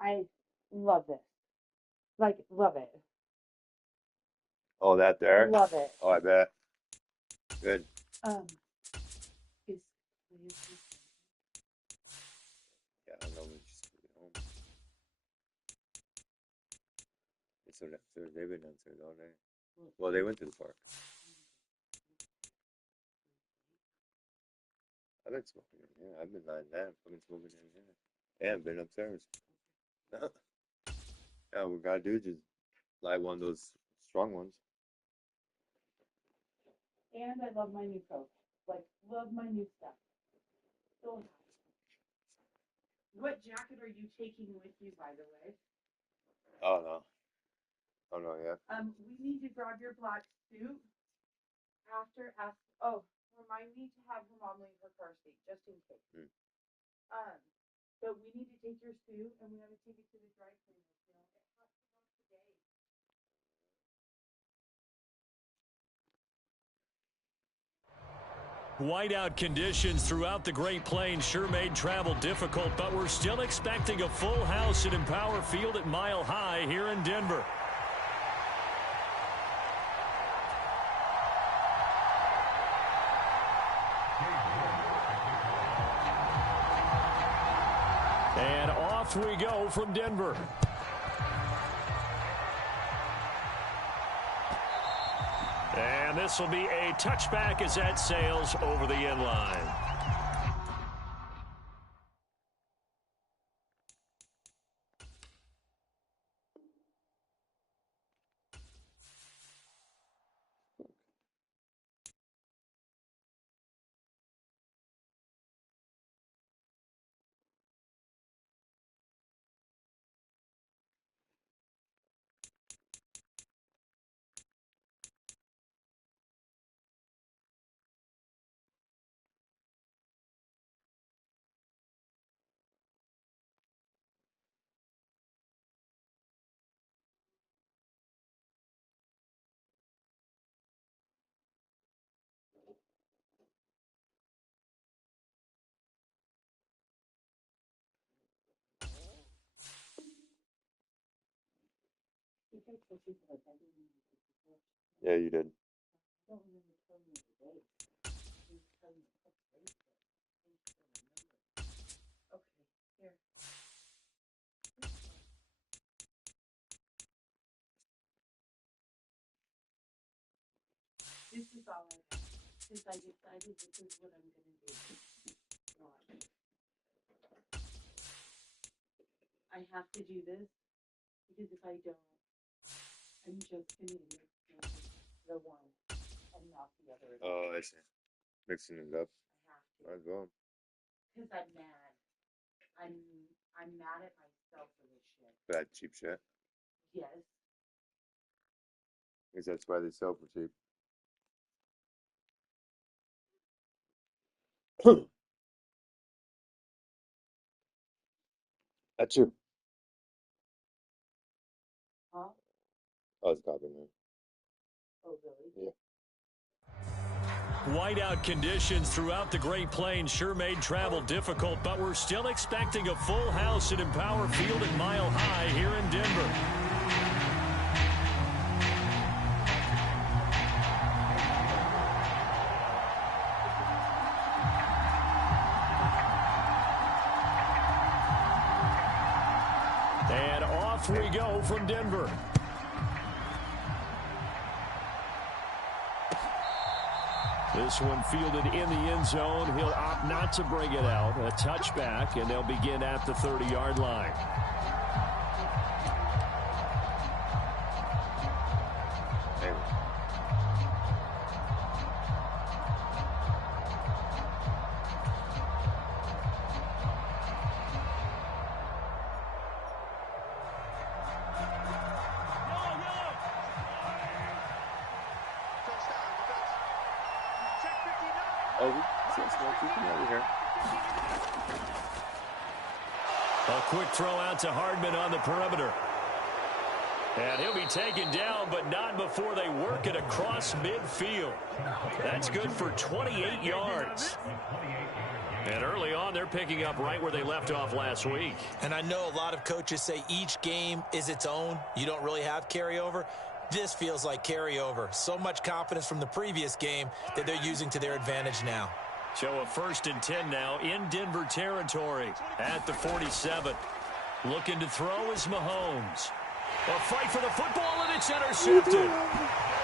I love this. Like, love it. Oh, that there? Love it. Oh, I bet. Good. Um, is Yeah, I know. We just home. They've been downstairs all day. Well, they went to the park. I've been smoking in here. I've been lying down. I've been smoking in here. Yeah, I've been upstairs. Yeah, we gotta do just light one of those strong ones. and I love my new coat. Like, love my new stuff. So, what jacket are you taking with you, by the way? Oh no. Oh no, yeah. We need to grab your black suit after. Oh, remind me to have her mom leave her car seat just in case. Hmm. But we need to take your suit and we got to take it to the dry cleaners. You know, it has to go today. Whiteout conditions throughout the Great Plains sure made travel difficult, but we're still expecting a full house at Empower Field at Mile High here in Denver. And off we go from Denver. And this will be a touchback as that sails over the end line. Yeah, you did. This is all I have. Since I decided this is what I'm going to do. I have to do this because if I don't, I'm just going to mix the one and not the other. Oh, I see. Mixing it up. I have to. Might as well. Because I'm mad. I'm mad at myself for this shit. Bad cheap shit. Yes. Because that's why they sell for cheap. That's true. Huh? Oh, it's copying me. Oh, really? Yeah. Whiteout conditions throughout the Great Plains sure made travel difficult, but we're still expecting a full house at Empower Field at Mile High here in Denver. And off we go from Denver. This one fielded in the end zone. He'll opt not to bring it out. A touchback, and they'll begin at the 30-yard line. A quick throw out to Hardman on the perimeter. And he'll be taken down, but not before they work it across midfield. That's good for 28 yards. And early on, they're picking up right where they left off last week. And I know a lot of coaches say each game is its own. You don't really have carryover. This feels like carryover. So much confidence from the previous game that they're using to their advantage now. So a 1st and 10 now in Denver territory at the 47. Looking to throw is Mahomes. A fight for the football, and it's intercepted.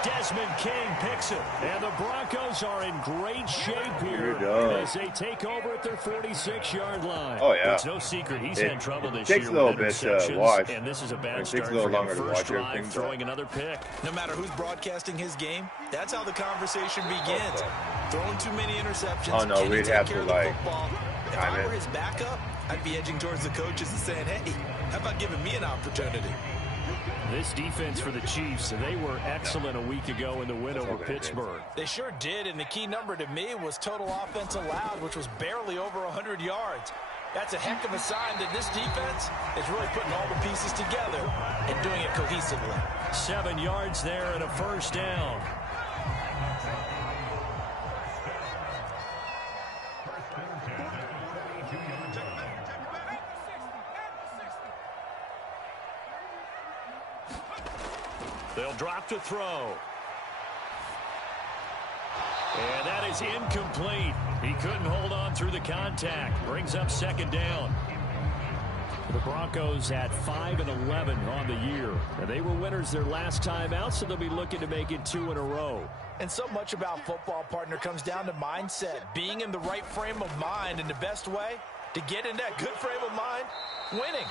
Desmond King picks it. And the Broncos are in great shape here as they take over at their 46-yard line. Oh, yeah. It's no secret he's had trouble this year. It takes a little with bit interceptions, to watch. and this is a bad It start takes a little for him. longer to First watch drive, everything, throwing another pick. No matter who's broadcasting his game, that's how the conversation begins. Throwing too many interceptions. Oh, no, we'd have to, like, if I were his backup, I'd be edging towards the coaches and saying, hey, how about giving me an opportunity? This defense for the Chiefs, they were excellent a week ago in the win over Pittsburgh. They sure did, and the key number to me was total offense allowed, which was barely over 100 yards. That's a heck of a sign that this defense is really putting all the pieces together and doing it cohesively. 7 yards there and a first down. They'll drop to throw. And that is incomplete. He couldn't hold on through the contact. Brings up 2nd down. The Broncos at 5-11 on the year. And they were winners their last time out, so they'll be looking to make it 2 in a row. And so much about football, partner, comes down to mindset. Being in the right frame of mind, and the best way to get in that good frame of mind, winning.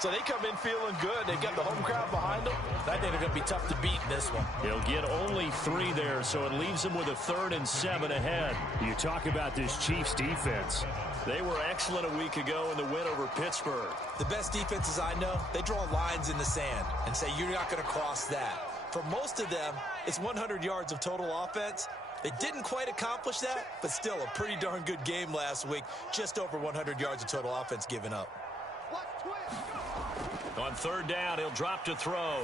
So they come in feeling good. They've got the home crowd behind them. I think they're going to be tough to beat in this one. He'll get only 3 there, so it leaves him with a 3rd and 7 ahead. You talk about this Chiefs defense. They were excellent a week ago in the win over Pittsburgh. The best defenses I know, they draw lines in the sand and say you're not going to cross that. For most of them, it's 100 yards of total offense. They didn't quite accomplish that, but still a pretty darn good game last week. Just over 100 yards of total offense given up. On 3rd down, he'll drop to throw.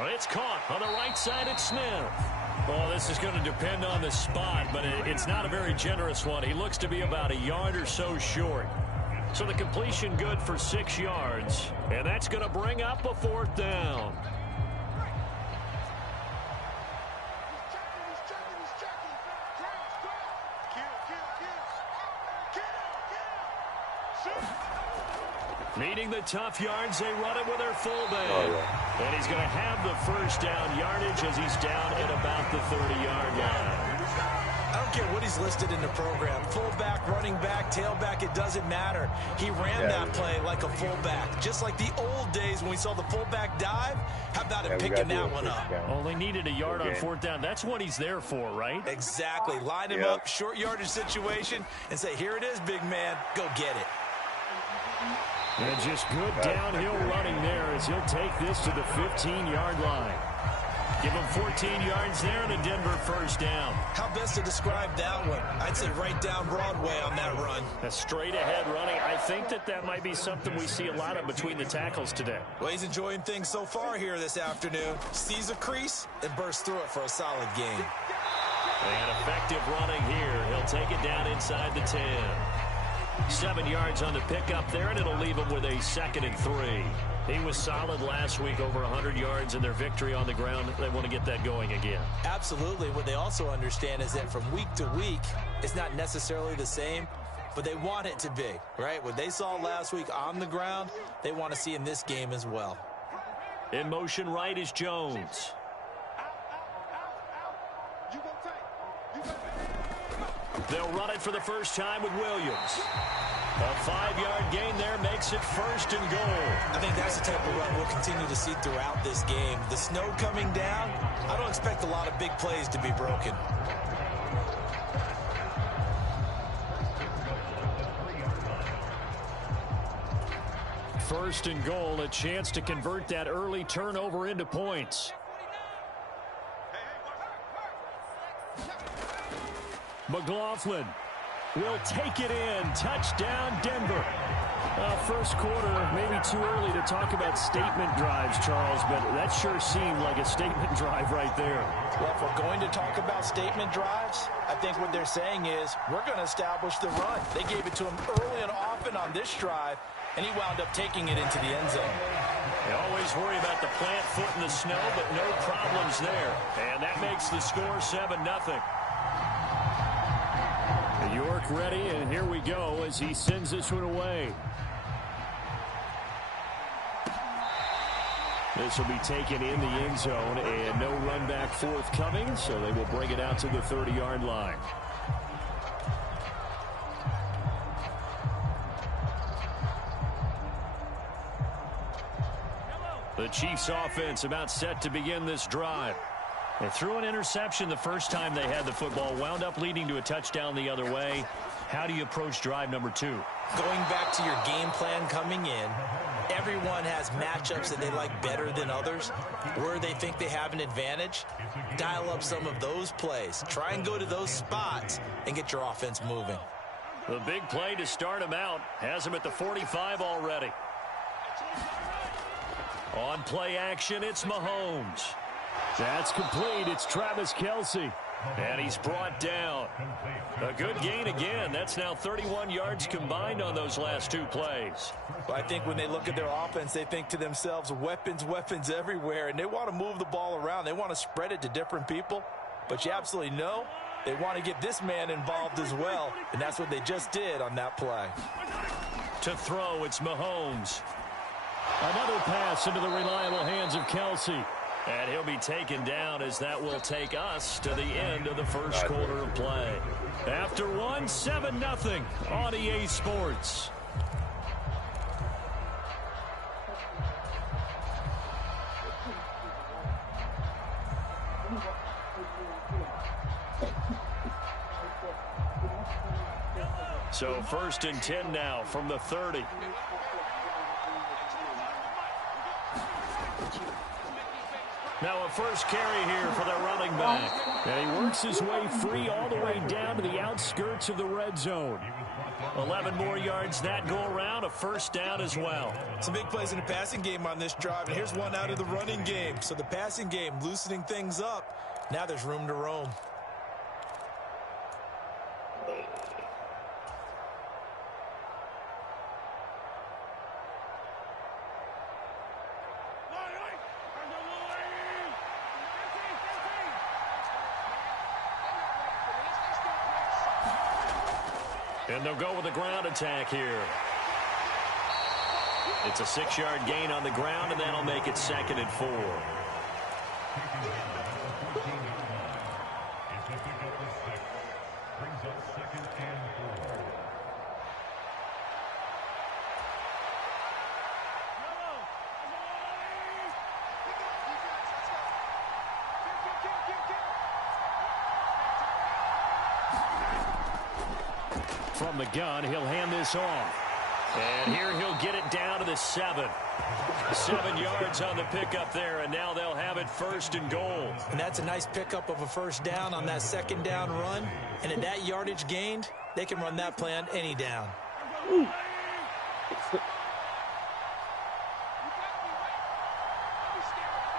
It's caught on the right side at Smith. Well, this is going to depend on the spot, but it's not a very generous one. He looks to be about a yard or so short. So the completion good for 6 yards, and that's going to bring up a 4th down. Needing the tough yards, they run it with their fullback. And he's going to have the first down yardage as he's down at about the 30-yard line. I don't care what he's listed in the program. Fullback, running back, tailback, it doesn't matter. He ran that play like a fullback. Just like the old days when we saw the fullback dive. How about it picking that one up? Well, they needed a yard on 4th down. That's what he's there for, right? Exactly. Line him up, short yardage situation, and say, here it is, big man. Go get it. And just good downhill running there as he'll take this to the 15-yard line. Give him 14 yards there and a Denver first down. How best to describe that one? I'd say right down Broadway on that run. A straight-ahead running. I think that might be something we see a lot of between the tackles today. Well, he's enjoying things so far here this afternoon. Sees a crease and bursts through it for a solid game. And effective running here. He'll take it down inside the 10. 7 yards on the pickup there, and it'll leave him with a 2nd and 3. He was solid last week, over 100 yards in their victory on the ground. They want to get that going again. Absolutely. What they also understand is that from week to week, it's not necessarily the same, but they want it to be, right? What they saw last week on the ground, they want to see in this game as well. In motion right is Jones. They'll run it for the first time with Williams. A 5-yard gain there makes it 1st and goal. I think that's the type of run we'll continue to see throughout this game. The snow coming down, I don't expect a lot of big plays to be broken. First and goal, a chance to convert that early turnover into points. McLaughlin will take it in. Touchdown, Denver. First quarter, maybe too early to talk about statement drives, Charles, but that sure seemed like a statement drive right there. Well, if we're going to talk about statement drives, I think what they're saying is, we're going to establish the run. They gave it to him early and often on this drive, and he wound up taking it into the end zone. They always worry about the plant foot in the snow, but no problems there. And that makes the score 7-0. York ready, and here we go as he sends this one away. This will be taken in the end zone, and no run back forthcoming, so they will bring it out to the 30-yard line. The Chiefs offense about set to begin this drive. They threw an interception the first time they had the football, wound up leading to a touchdown the other way. How do you approach drive number 2? Going back to your game plan coming in, everyone has matchups that they like better than others, where they think they have an advantage. Dial up some of those plays. Try and go to those spots and get your offense moving. The big play to start him out has him at the 45 already. On play action, it's Mahomes. That's complete. It's Travis Kelce. And he's brought down. A good gain again. That's now 31 yards combined on those last 2 plays. Well, I think when they look at their offense, they think to themselves, weapons, weapons everywhere, and they want to move the ball around. They want to spread it to different people. But you absolutely know they want to get this man involved as well, and that's what they just did on that play. To throw, it's Mahomes. Another pass into the reliable hands of Kelce. And he'll be taken down as that will take us to the end of the first quarter of play. After one, 7-0 on EA Sports. So 1st and 10 now from the 30. Now a first carry here for the running back. And he works his way free all the way down to the outskirts of the red zone. 11 more yards that go around, a first down as well. Some big plays in the passing game on this drive, and here's one out of the running game. So the passing game loosening things up. Now there's room to roam. And they'll go with a ground attack here. It's a 6-yard gain on the ground, and that'll make it 2nd and 4. From the gun, he'll hand this off. And here he'll get it down to the 7. 7 yards on the pickup there, and now they'll have it 1st and goal. And that's a nice pickup of a first down on that 2nd down run. And at that yardage gained, they can run that play on any down.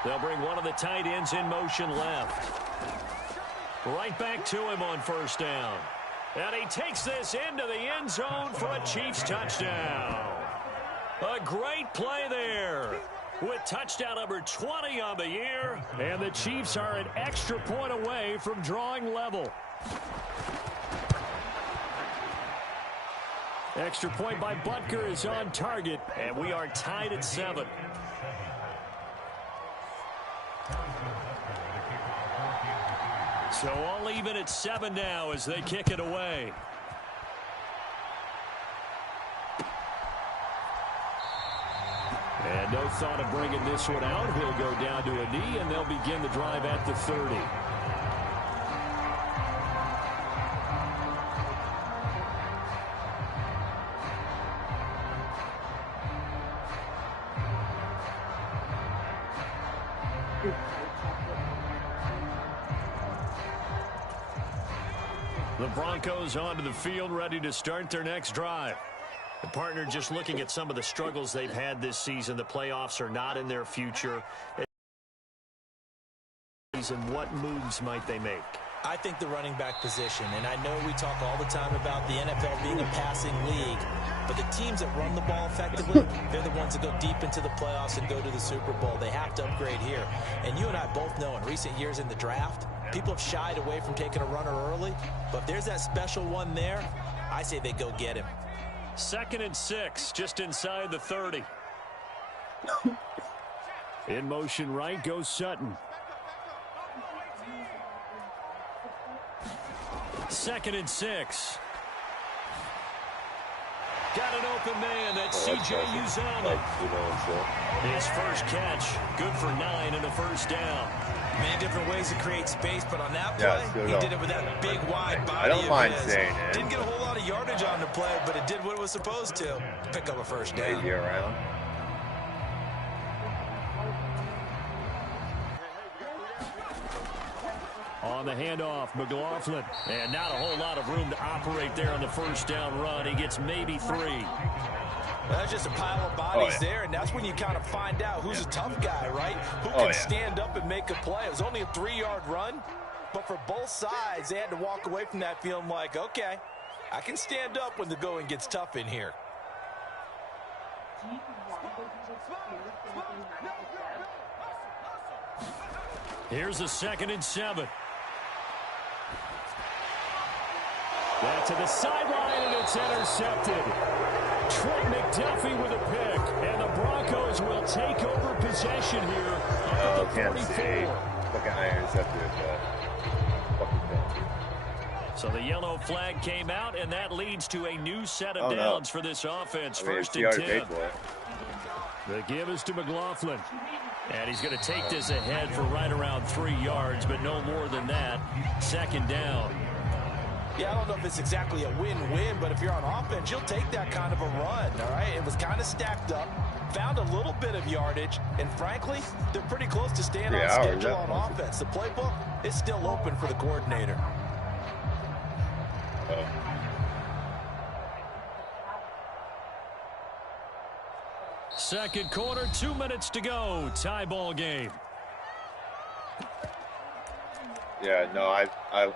They'll bring one of the tight ends in motion left. Right back to him on 1st down. And he takes this into the end zone for a Chiefs touchdown. A great play there with touchdown number 20 on the year. And the Chiefs are an extra point away from drawing level. Extra point by Butker is on target. And we are tied at 7. So all even at 7 now as they kick it away. And no thought of bringing this one out. He'll go down to a knee, and they'll begin the drive at the 30. The Broncos onto the field, ready to start their next drive. The partner just looking at some of the struggles they've had this season. The playoffs are not in their future. And what moves might they make? I think the running back position, and I know we talk all the time about the NFL being a passing league, but the teams that run the ball effectively, they're the ones that go deep into the playoffs and go to the Super Bowl. They have to upgrade here. And you and I both know in recent years in the draft, people have shied away from taking a runner early, but if there's that special one there, I say they go get him. 2nd and 6, just inside the 30. In motion right goes Sutton. 2nd and 6. Got an open man. That's C.J. Uzomah. His first catch. Good for 9 and a first down. Many different ways to create space, but on that play, he did it with that big, wide body. I don't mind saying it. Didn't get a whole lot of yardage on the play, but it did what it was supposed to. Pick up a first down. Maybe around. On the handoff, McLaughlin. And not a whole lot of room to operate there on the first down run. He gets maybe 3. That's just a pile of bodies there, and that's when you kind of find out who's a tough guy, right? Who can stand up and make a play. It was only a 3-yard run, but for both sides, they had to walk away from that feeling like, okay, I can stand up when the going gets tough in here. Here's a 2nd and 7. Back to the sideline, and it's intercepted. Trent McDuffie with a pick, and the Broncos will take over possession here at the 44. Fucking intercepted. Fucking thing. So the yellow flag came out, and that leads to a new set of downs for this offense. First and 10. The give is to McLaughlin. And he's going to take this ahead for right around 3 yards, but no more than that. 2nd down. Yeah, I don't know if it's exactly a win-win, but if you're on offense, you'll take that kind of a run, all right? It was kind of stacked up, found a little bit of yardage, and frankly, they're pretty close to staying on schedule on offense. The playbook is still open for the coordinator. Second quarter, 2 minutes to go. Tie ball game. Yeah, no, I saw it.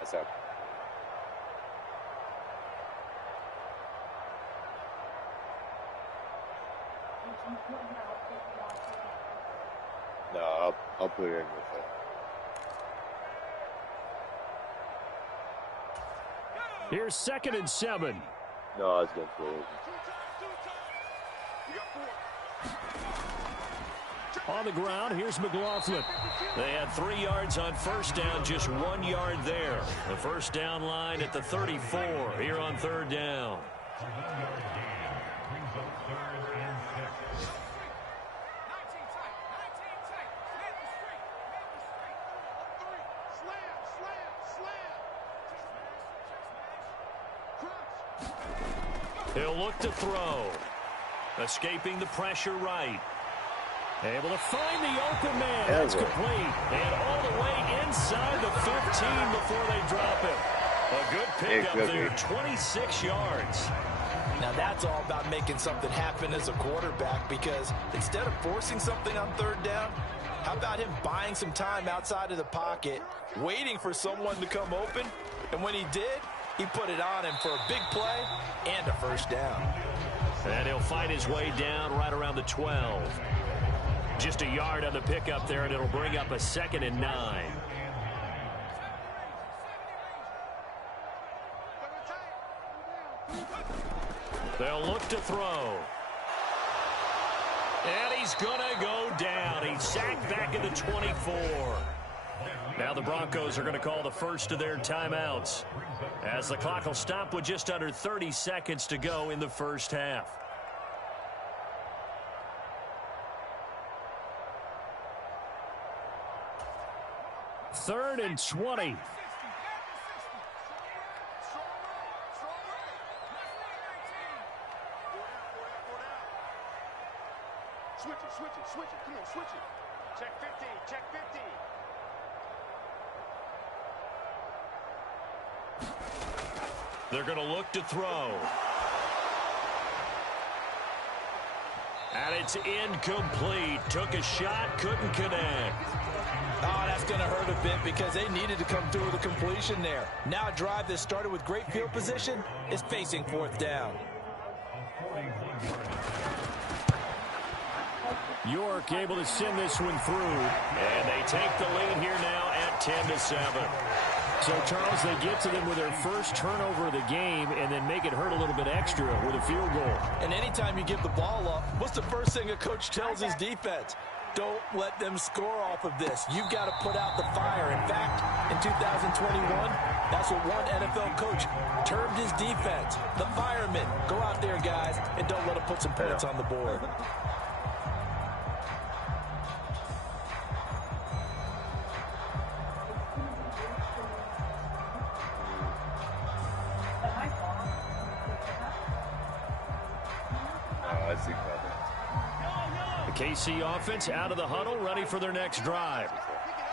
I saw it. No, I'll put it in with it. Here's 2nd and 7. No, I was going to put it. On the ground, here's McLaughlin. They had 3 yards on first down, just 1 yard there. The first down line at the 34 here on 3rd down. He'll look to throw. Escaping the pressure right. Able to find the open man. That's complete. And all the way inside the 15 before they drop it. A good pickup there, 26 yards. Now that's all about making something happen as a quarterback, because instead of forcing something on 3rd down, how about him buying some time outside of the pocket, waiting for someone to come open, and when he did, he put it on him for a big play and a first down. And he'll fight his way down right around the 12. Just a yard on the pickup there, and it'll bring up a 2nd and 9. They'll look to throw. And he's going to go down. He's sacked back at the 24. Now the Broncos are going to call the first of their timeouts, as the clock will stop with just under 30 seconds to go in the first half. Third and 20. Switch it. Come on, switch it. Check 15, check 15. They're going to look to throw. And it's incomplete. Took a shot, couldn't connect. Oh, that's going to hurt a bit because they needed to come through with a completion there. Now a drive that started with great field position is facing fourth down. York able to send this one through. And they take the lead here now at 10-7. So, Charles, they get to them with their first turnover of the game and then make it hurt a little bit extra with a field goal. And anytime you give the ball up, what's the first thing a coach tells his defense? Don't let them score off of this. You've got to put out the fire. In fact, in 2021, that's what one NFL coach termed his defense. The firemen. Go out there, guys, and don't let them put some points on the board. The KC offense out of the huddle, ready for their next drive.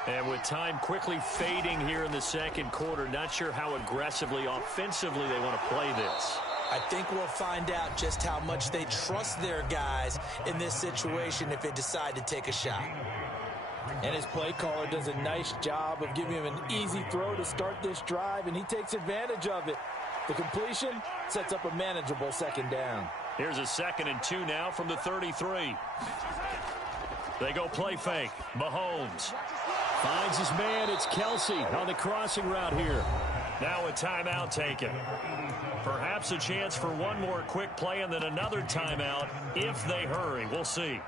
And with time quickly fading here in the second quarter, not sure how aggressively, offensively they want to play this. I think we'll find out just how much they trust their guys in this situation if they decide to take a shot. And his play caller does a nice job of giving him an easy throw to start this drive, and he takes advantage of it. The completion sets up a manageable second down. Here's a 2nd and 2 now from the 33. They go play fake. Mahomes finds his man. It's Kelsey on the crossing route here. Now a timeout taken. Perhaps a chance for one more quick play and then another timeout if they hurry. We'll see.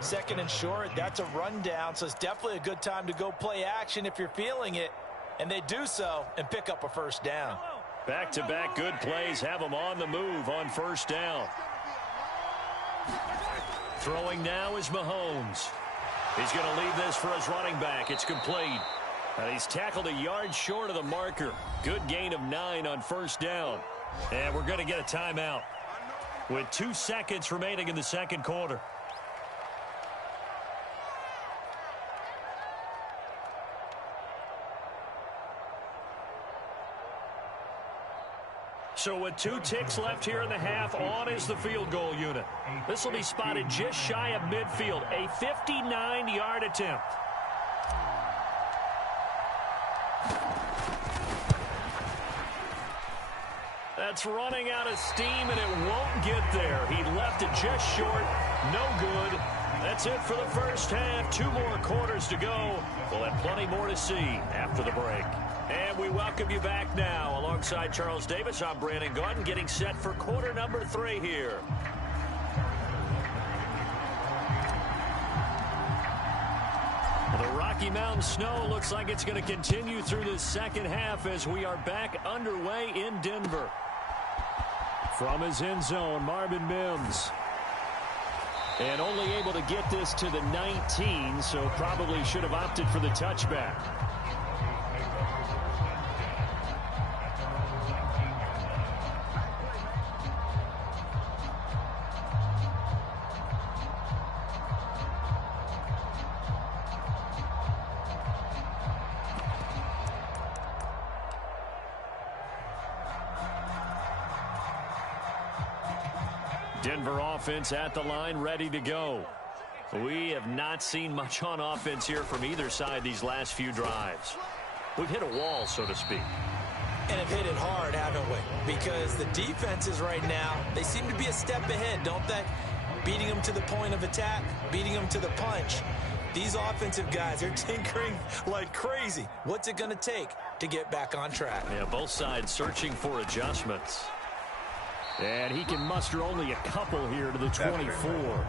2nd and short, that's a rundown, so it's definitely a good time to go play action if you're feeling it. And they do so and pick up a first down. Back-to-back good plays have them on the move on first down. Throwing now is Mahomes. He's going to leave this for his running back. It's complete. And he's tackled a yard short of the marker. Good gain of 9 on first down. And we're going to get a timeout with 2 seconds remaining in the second quarter. So with 2 ticks left here in the half, on is the field goal unit. This will be spotted just shy of midfield, a 59-yard attempt. That's running out of steam, and it won't get there. He left it just short. No good. That's it for the first half. 2 more quarters to go. We'll have plenty more to see after the break. And we welcome you back now. Alongside Charles Davis, I'm Brandon Gaudin, getting set for quarter number 3 here. The Rocky Mountain snow looks like it's going to continue through the second half as we are back underway in Denver. From his end zone, Marvin Mims. And only able to get this to the 19, so probably should have opted for the touchback. Denver offense at the line, ready to go. We have not seen much on offense here from either side these last few drives. We've hit a wall, so to speak. And have hit it hard, haven't we? Because the defenses right now, they seem to be a step ahead, don't they? Beating them to the point of attack, beating them to the punch. These offensive guys are tinkering like crazy. What's it going to take to get back on track? Yeah, both sides searching for adjustments. And he can muster only a couple here to the 24.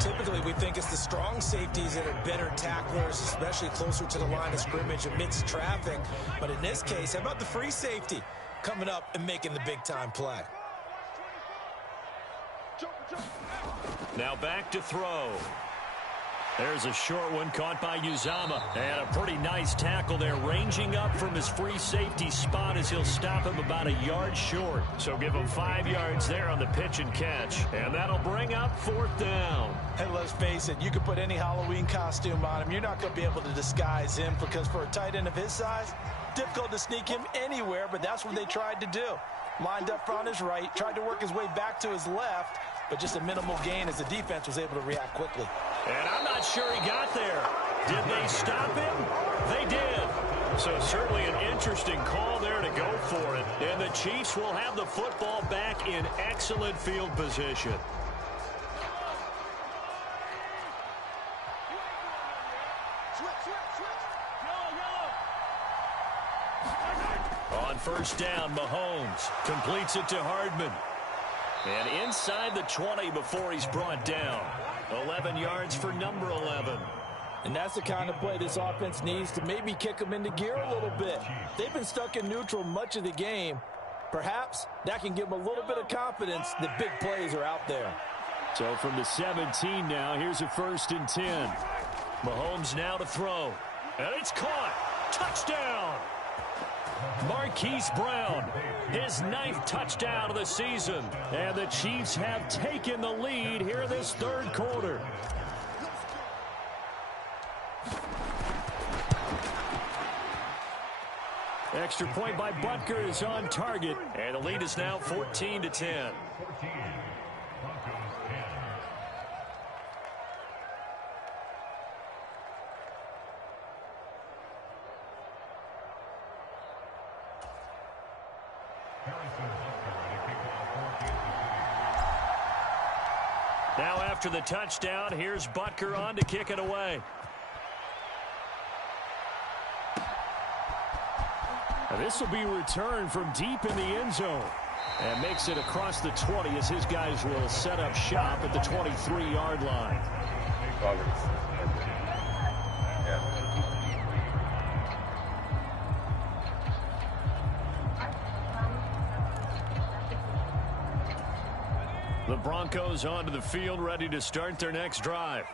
Typically, we think it's the strong safeties that are better tacklers, especially closer to the line of scrimmage amidst traffic. But in this case, how about the free safety coming up and making the big-time play? Now back to throw. There's a short one caught by Uzomah. And a pretty nice tackle there, ranging up from his free safety spot as he'll stop him about a yard short. So give him 5 yards there on the pitch and catch. And that'll bring up 4th down. And let's face it, you can put any Halloween costume on him. You're not going to be able to disguise him because for a tight end of his size, difficult to sneak him anywhere, but that's what they tried to do. Lined up on his right, tried to work his way back to his left, but just a minimal gain as the defense was able to react quickly. And I'm not sure he got there. Did they stop him? They did. So certainly an interesting call there to go for it. And the Chiefs will have the football back in excellent field position. On first down, Mahomes completes it to Hardman. And inside the 20 before he's brought down. 11 yards for number 11. And that's the kind of play this offense needs to maybe kick them into gear a little bit. They've been stuck in neutral much of the game. Perhaps that can give them a little bit of confidence that big plays are out there. So from the 17 now, here's a 1st and 10. Mahomes now to throw. And it's caught. Touchdown. Marquise Brown, his 9th touchdown of the season. And the Chiefs have taken the lead here in this 3rd quarter. Extra point by Butker is on target. And the lead is now 14-10. Now after the touchdown, here's Butker on to kick it away. Now this will be returned from deep in the end zone. And makes it across the 20 as his guys will set up shop at the 23-yard line. The Broncos onto the field, ready to start their next drive.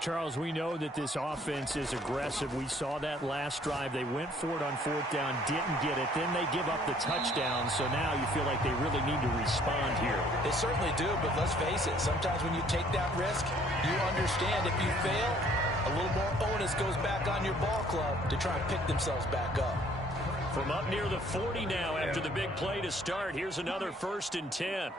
Charles, we know that this offense is aggressive. We saw that last drive. They went for it on 4th down, didn't get it. Then they give up the touchdown. So now you feel like they really need to respond here. They certainly do, but let's face it. Sometimes when you take that risk, you understand if you fail, a little more onus goes back on your ball club to try and pick themselves back up. From up near the 40 now after the big play to start, here's another 1st and 10.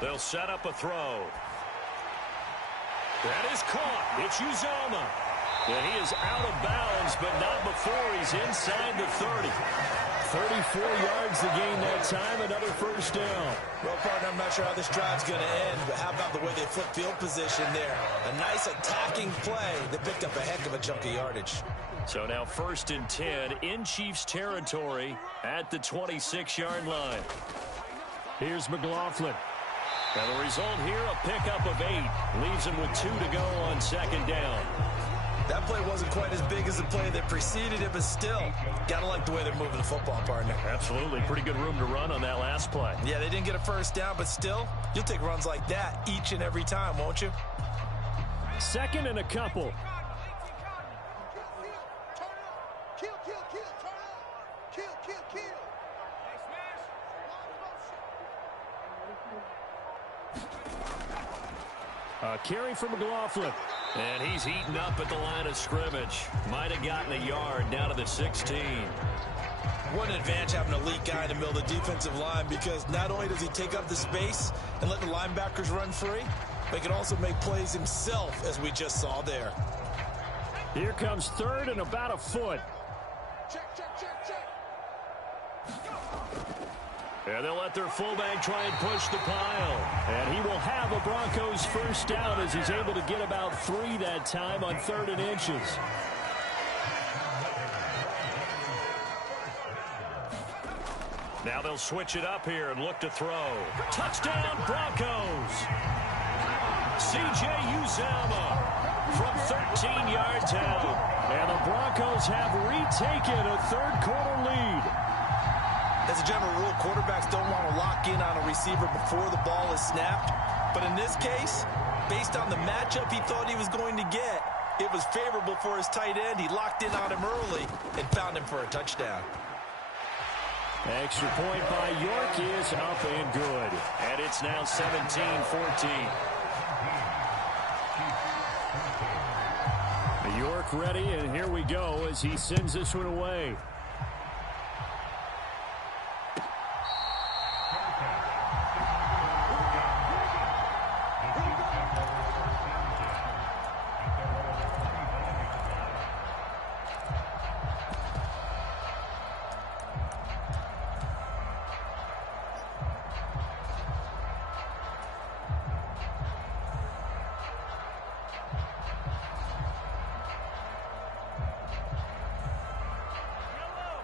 They'll set up a throw. That is caught. It's Uzomah. And he is out of bounds, but not before he's inside the 30. 34 yards to gain that time, another 1st down. Well, partner, I'm not sure how this drive's going to end, but how about the way they flip field position there? A nice attacking play that picked up a heck of a chunk of yardage. So now 1st and 10 in Chiefs territory at the 26-yard line. Here's McLaughlin. And the result here, a pickup of 8. Leaves him with 2 to go on 2nd down. That play wasn't quite as big as the play that preceded it, but still, gotta like the way they're moving the football, partner. Absolutely. Pretty good room to run on that last play. Yeah, they didn't get a 1st down, but still, you'll take runs like that each and every time, won't you? 2nd and a couple. A carry for McLaughlin. And he's eaten up at the line of scrimmage. Might have gotten a yard down to the 16. What an advantage having an elite guy in the middle of the defensive line, because not only does he take up the space and let the linebackers run free, but he can also make plays himself, as we just saw there. Here comes 3rd and about a foot. Check, check, check, check. And they'll let their fullback try and push the pile. And he will have a Broncos 1st down as he's able to get about 3 that time on 3rd and inches. Now they'll switch it up here and look to throw. Touchdown Broncos! C.J. Uzomah from 13 yards out. And the Broncos have retaken a 3rd quarter lead. As a general rule, quarterbacks don't want to lock in on a receiver before the ball is snapped. But in this case, based on the matchup he thought he was going to get, it was favorable for his tight end. He locked in on him early and found him for a touchdown. Extra point by York is up and good. And it's now 17-14. York back ready, and here we go as he sends this one away.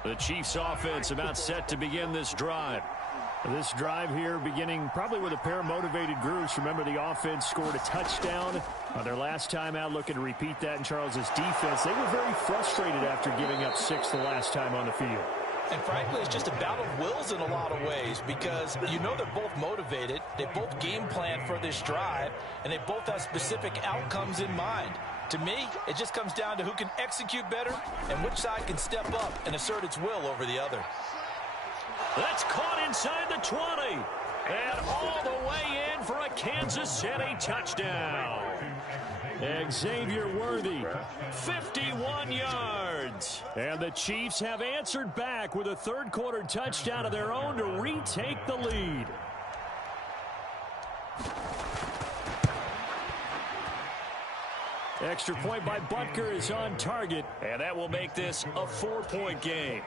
The Chiefs offense about set to begin this drive. This drive here beginning probably with a pair of motivated groups. Remember, the offense scored a touchdown on their last time out, looking to repeat that in Charles's defense. They were very frustrated after giving up 6 the last time on the field. And frankly, it's just a battle of wills in a lot of ways because you know they're both motivated. They both game plan for this drive, and they both have specific outcomes in mind. To me, it just comes down to who can execute better and which side can step up and assert its will over the other. That's caught inside the 20. And all the way in for a Kansas City touchdown. Xavier Worthy, 51 yards. And the Chiefs have answered back with a third-quarter touchdown of their own to retake the lead. Extra point by Butker is on target, and that will make this a 4-point game.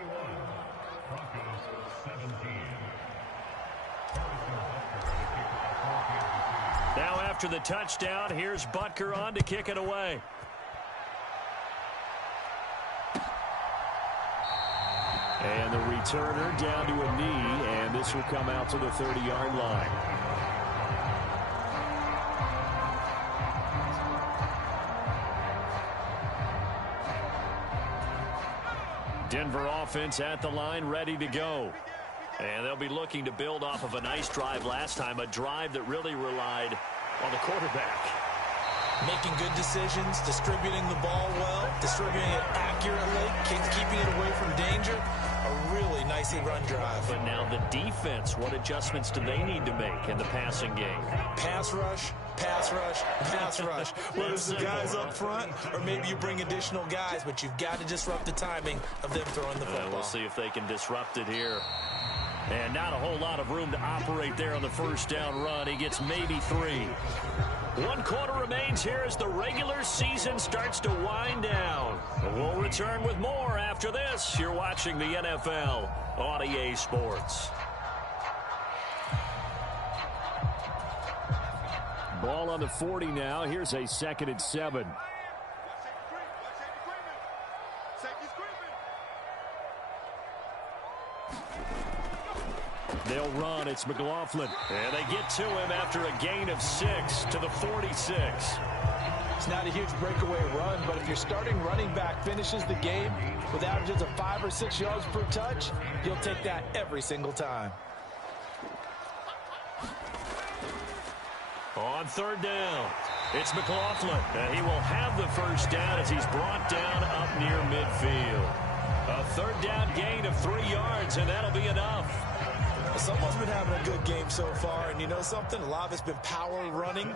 Now after the touchdown, here's Butker on to kick it away. And the returner down to a knee, and this will come out to the 30-yard line. Denver offense at the line, ready to go. And they'll be looking to build off of a nice drive last time, a drive that really relied on the quarterback. Making good decisions, distributing the ball well, distributing it accurately, keeping it away from danger. A really nicely run drive. But now the defense, what adjustments do they need to make in the passing game? Pass rush, pass rush, pass rush. Whether it's the guys up front or maybe you bring additional guys, but you've got to disrupt the timing of them throwing the football. We'll see if they can disrupt it here. And not a whole lot of room to operate there on the first down run. He gets maybe 3. 1 quarter remains here as the regular season starts to wind down. We'll return with more after this. You're watching the NFL on EA Sports. Ball on the 40 now. Here's a 2nd and 7. They'll run. It's McLaughlin. And they get to him after a gain of 6 to the 46. It's not a huge breakaway run, but if your starting running back finishes the game with averages of 5 or 6 yards per touch, you'll take that every single time. On 3rd down, it's McLaughlin. And he will have the first down as he's brought down up near midfield. A 3rd down gain of 3 yards, and that'll be enough. Someone's been having a good game so far, and you know something? A lot of it's been power running.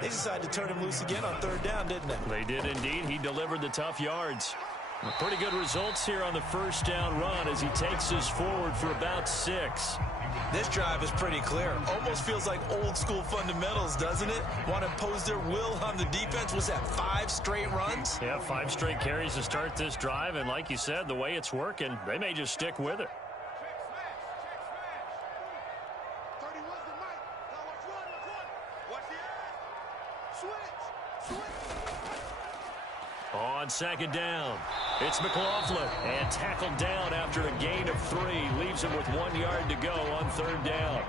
They decided to turn him loose again on 3rd down, didn't they? They did indeed. He delivered the tough yards. Pretty good results here on the first down run as he takes us forward for about 6. This drive is pretty clear. Almost feels like old school fundamentals, doesn't it? Want to impose their will on the defense. Was that 5 straight runs? Yeah, 5 straight carries to start this drive, and like you said, the way it's working, they may just stick with it. On 2nd down, it's McLaughlin, and tackled down after a gain of 3. Leaves him with 1 yard to go on 3rd down.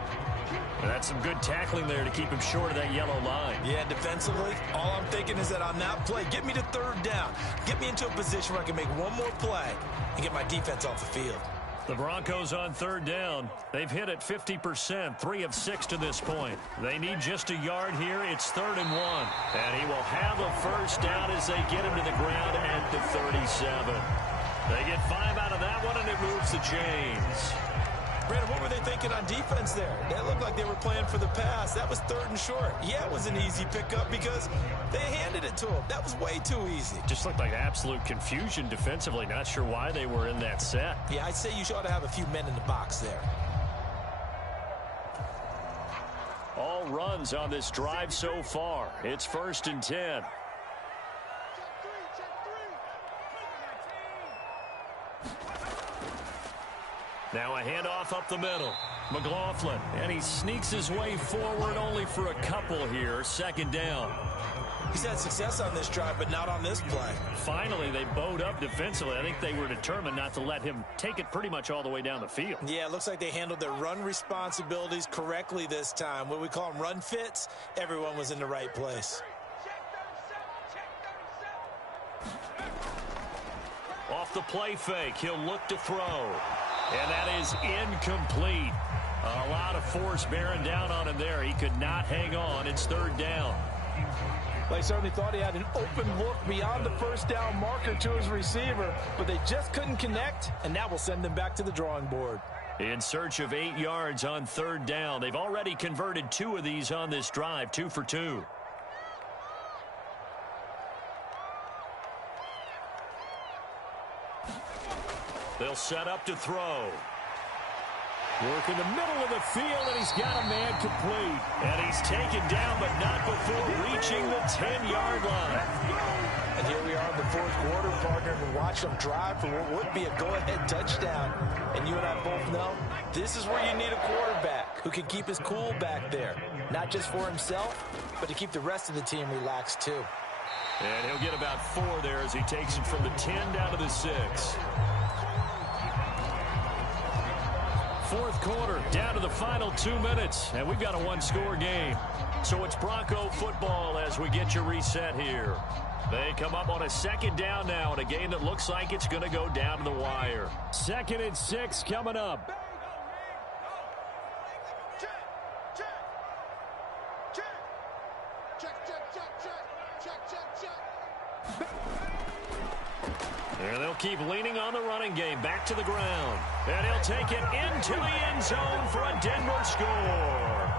And that's some good tackling there to keep him short of that yellow line. Yeah, defensively, all I'm thinking is that on that play, get me to 3rd down. Get me into a position where I can make one more play and get my defense off the field. The Broncos on 3rd down. They've hit it 50%, 3 of 6 to this point. They need just a yard here. It's 3rd and 1. And he will have a first down as they get him to the ground at the 37. They get 5 out of that one, and it moves the chains. Brandon, what were they thinking on defense there? That looked like they were playing for the pass. That was 3rd and short. Yeah, it was an easy pickup because they handed it to him. That was way too easy. Just looked like absolute confusion defensively. Not sure why they were in that set. Yeah, I'd say you ought to have a few men in the box there. All runs on this drive so far. It's 1st and 10. Now a handoff up the middle. McLaughlin, and he sneaks his way forward only for a couple here. 2nd down. He's had success on this drive, but not on this play. Finally, they bowed up defensively. I think they were determined not to let him take it pretty much all the way down the field. Yeah, it looks like they handled their run responsibilities correctly this time. What we call them run fits, everyone was in the right place. Off the play fake, he'll look to throw. And that is incomplete. A lot of force bearing down on him there. He could not hang on. It's 3rd down. They certainly thought he had an open look beyond the 1st down marker to his receiver, but they just couldn't connect, and that will send them back to the drawing board. In search of 8 yards on 3rd down. They've already converted 2 of these on this drive, 2 for 2. They'll set up to throw. Work in the middle of the field, and he's got a man complete. And he's taken down, but not before reaching the 10-yard line. And here we are in the 4th quarter, partner, and watch them drive for what would be a go-ahead touchdown. And you and I both know this is where you need a quarterback who can keep his cool back there. Not just for himself, but to keep the rest of the team relaxed, too. And he'll get about 4 there as he takes it from the 10 down to the 6. 4th quarter, down to the final 2 minutes, and we've got a 1-score game. So it's Bronco football as we get you reset here. They come up on a 2nd down now in a game that looks like it's going to go down to the wire. 2nd and 6 coming up. And they'll keep leaning on the running game. Back to the ground. And he'll take it into the end zone for a Denver score.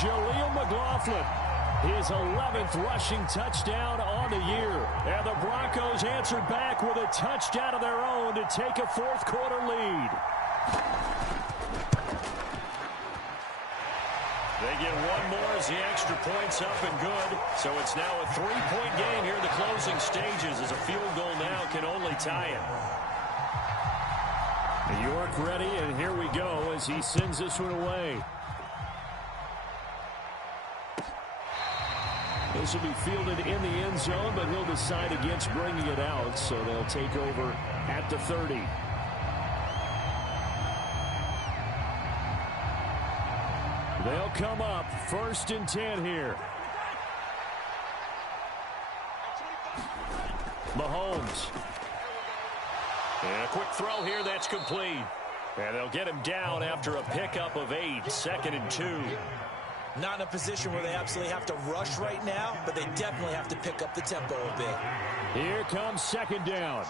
Jaleel McLaughlin, his 11th rushing touchdown on the year. And the Broncos answered back with a touchdown of their own to take a 4th quarter lead. They get 1 more as the extra point's up and good. So it's now a 3-point game here in the closing stages as a field goal now can only tie it. York ready, and here we go as he sends this one away. This will be fielded in the end zone, but he'll decide against bringing it out, so they'll take over at the 30. They'll come up 1st and 10 here. Mahomes. And a quick throw here that's complete. And they'll get him down after a pickup of 8. 2nd and 2. Not in a position where they absolutely have to rush right now, but they definitely have to pick up the tempo a bit. Here comes 2nd down.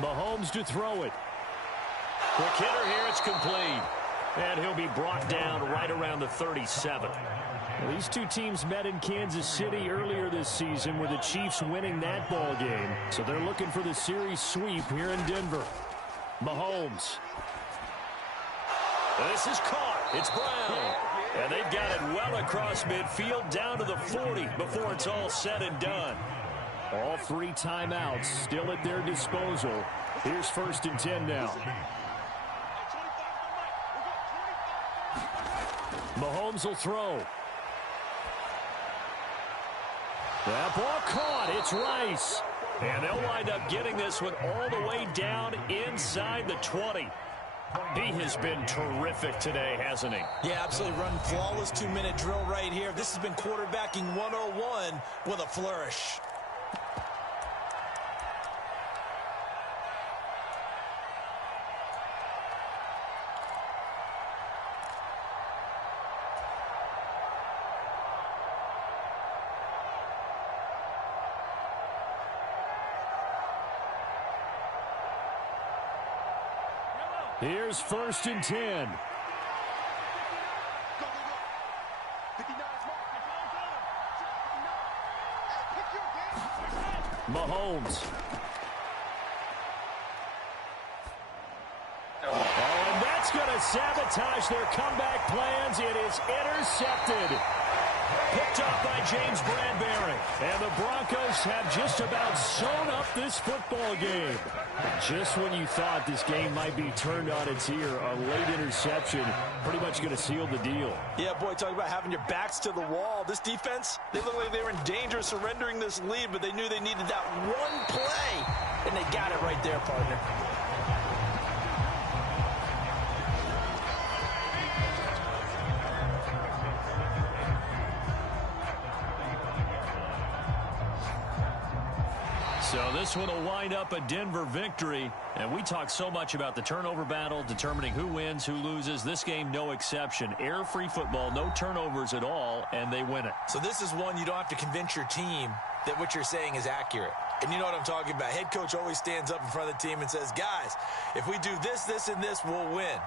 Mahomes to throw it. Quick hitter here, it's complete. And he'll be brought down right around the 37. Well, these two teams met in Kansas City earlier this season with the Chiefs winning that ball game. So they're looking for the series sweep here in Denver. Mahomes. This is caught. It's Brown. And they've got it well across midfield down to the 40 before it's all said and done. All 3 timeouts still at their disposal. Here's 1st and 10 now. Mahomes will throw. That ball caught. It's Rice. And they'll wind up getting this one all the way down inside the 20. He has been terrific today, hasn't he? Yeah, absolutely. Run flawless 2-minute drill right here. This has been quarterbacking 101 with a flourish. Here's 1st and 10. Go, go, go. 59 is marked. Hey, pick your game. Mahomes. Oh, and that's going to sabotage their comeback plans. It is intercepted. Picked up by James Bradbury. And the Broncos have just about sewn up this football game. Just when you thought this game might be turned on its ear, a late interception pretty much going to seal the deal. Yeah, boy, talking about having your backs to the wall. This defense, they look like they were in danger of surrendering this lead, but they knew they needed that one play, and they got it right there, partner. So this one will wind up a Denver victory. And we talk so much about the turnover battle, determining who wins, who loses. This game, no exception. Air-free football, no turnovers at all, and they win it. So this is one you don't have to convince your team that what you're saying is accurate. And you know what I'm talking about. Head coach always stands up in front of the team and says, guys, if we do this, this, and this, we'll win.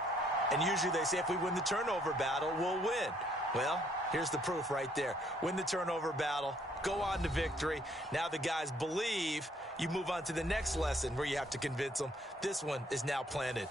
And usually they say if we win the turnover battle, we'll win. Well, here's the proof right there. Win the turnover battle. Go on to victory. Now the guys believe. You move on to the next lesson where you have to convince them. This one is now planted.